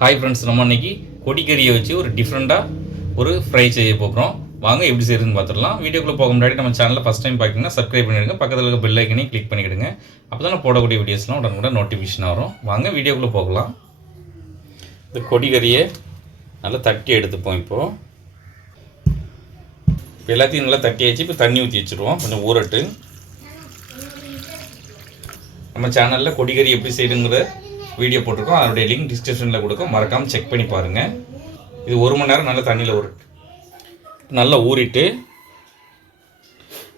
Hi friends நம்ம இன்றைக்கி கொடிக்கறியை வச்சு ஒரு டிஃப்ரெண்ட்டாக ஒரு ஃப்ரை செய்ய போகிறோம். வாங்க எப்படி செய்யுதுன்னு பார்த்துடலாம். வீடியோக்குள்ளே போக முன்னாடி நம்ம சேனலில் ஃபஸ்ட் டைம் பார்க்கிங்கன்னா சப்ஸ்கிரைப் பண்ணிடுங்க. பக்கத்தில் இருக்க பெல் ஐக்கனையும் கிளிக் பண்ணிவிடுங்க அப்போ தான் போடக்கூடிய வீடியோஸ்லாம் உடனே நோட்டிஃபிகேஷன் வரும். வாங்க வீடியோக்குள்ளே போகலாம். இந்த கொடிக்கறியை நல்லா தட்டி எடுத்துப்போம் இப்போது இப்போ எல்லாத்தையும் நல்லா தட்டி வச்சு இப்போ தண்ணி ஊற்றி வச்சுருவோம். கொஞ்சம் ஊறட்டு. நம்ம சேனலில் கொடிக்கறி எப்படி செய்யுங்கிற வீடியோ போட்டிருக்கோம். அதனுடைய லிங்க் டிஸ்கிரிப்ஷனில் கொடுக்கும். மறக்காமல் செக் பண்ணி பாருங்கள் இது ஒரு மணி நேரம் நல்லா தண்ணியில் ஊறு நல்லா ஊறிட்டு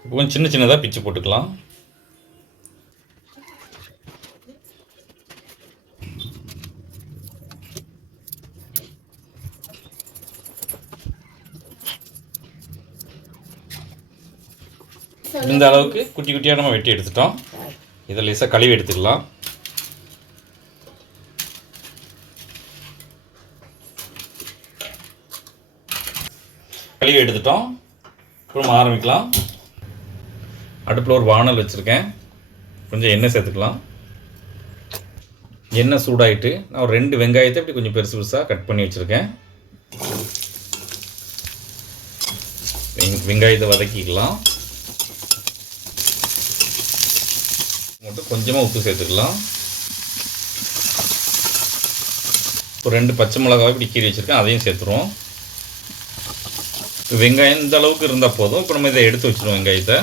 இப்போ கொஞ்சம் சின்ன சின்னதாக பிச்சு போட்டுக்கலாம். இந்த அளவுக்கு குட்டி குட்டியாக நம்ம வெட்டி எடுத்துட்டோம். இதை லேசாக கழுவி எடுத்துக்கலாம். கழுவி எடுத்துட்டோம். அப்புறம் ஆரம்பிக்கலாம். அடுப்பில் ஒரு வானல் வச்சுருக்கேன். கொஞ்சம் எண்ணெய் சேர்த்துக்கலாம். எண்ணெய் சூடாயிட்டு நான் ஒரு ரெண்டு வெங்காயத்தை இப்படி கொஞ்சம் பெருசு பெருசாக கட் பண்ணி வச்சுருக்கேன். வெங்காயத்தை வதக்கிக்கலாம். மட்டும் கொஞ்சமாக உப்பு சேர்த்துக்கலாம். ஒரு ரெண்டு பச்சை மிளகாவை இப்படி கீறி வச்சுருக்கேன். அதையும் சேர்த்துருவோம். வெங்காயம் இந்த அளவுக்கு இருந்தால் போதும். இப்போ நம்ம இதை எடுத்து வச்சுருவோம் வெங்காயத்தை.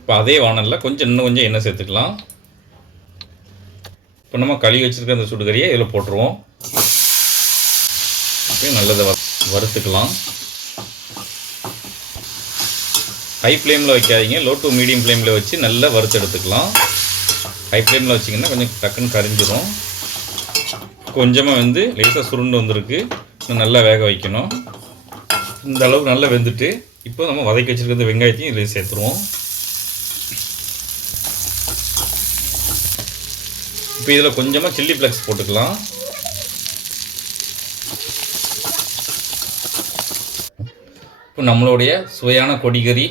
இப்போ அதே வானலில் கொஞ்சம் இன்னும் கொஞ்சம் எண்ணெய் சேர்த்துக்கலாம். இப்போ நம்ம கழுவி வச்சுருக்க அந்த சுடுகறியை இதில் போட்டுருவோம். அப்படியே நல்லதை வ வறுத்துக்கலாம். ஹை ஃப்ளேமில் வைக்காதீங்க. லோ டு மீடியம் ஃப்ளேமில் வச்சு நல்லா வறுத்து எடுத்துக்கலாம். ஹை ஃப்ளேமில் வச்சிங்கன்னா கொஞ்சம் டக்குன்னு கரிஞ்சிடும் கொஞ்சமாக வந்து லேசாக சுருண்டு வந்திருக்கு. நல்லா வேக வைக்கணும். இந்த அளவுக்கு நல்லா வெந்துட்டு இப்போ நம்ம வதக்கி வச்சுருக்க வெங்காயத்தையும் இதில் சேர்த்துருவோம். இப்போ இதில் கொஞ்சமாக சில்லி ஃப்ளெக்ஸ் போட்டுக்கலாம். இப்போ நம்மளுடைய சுவையான கொடிகறி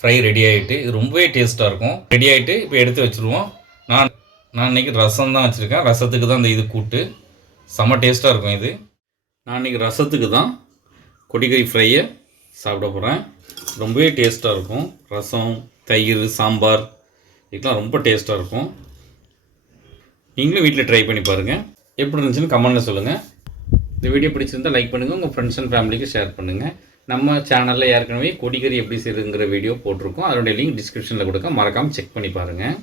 ஃப்ரை ரெடி ஆகிட்டு இது ரொம்பவே டேஸ்ட்டாக இருக்கும். ரெடி ஆகிட்டு இப்போ எடுத்து வச்சுருவோம். நான் நான் இன்றைக்கி ரசம் தான் வச்சுருக்கேன். ரசத்துக்கு தான் இந்த இது கூட்டு. செம்ம டேஸ்ட்டாக இருக்கும் இது. நான் இன்றைக்கி ரசத்துக்கு தான் கொடிகறி ஃப்ரையை சாப்பிட போகிறேன் ரொம்பவே டேஸ்ட்டாக இருக்கும். ரசம் தயிர் சாம்பார் இதுக்கெலாம் ரொம்ப டேஸ்ட்டாக இருக்கும். நீங்களும் வீட்டில் ட்ரை பண்ணி பாருங்கள் எப்படி இருந்துச்சுன்னு கமெண்ட்டில் சொல்லுங்கள் இந்த வீடியோ பிடிச்சிருந்தால் லைக் பண்ணுங்கள் உங்கள் ஃப்ரெண்ட்ஸ் அண்ட் ஃபேமிலிக்கு ஷேர் பண்ணுங்கள் நம்ம சேனலில் ஏற்கனவே கொடிக்கறி எப்படி செய்யுதுங்கிற வீடியோ போட்டிருக்கோம். அதனுடைய லிங்க் டிஸ்கிரிப்ஷனில் கொடுக்க மறக்காமல் செக் பண்ணி பாருங்கள்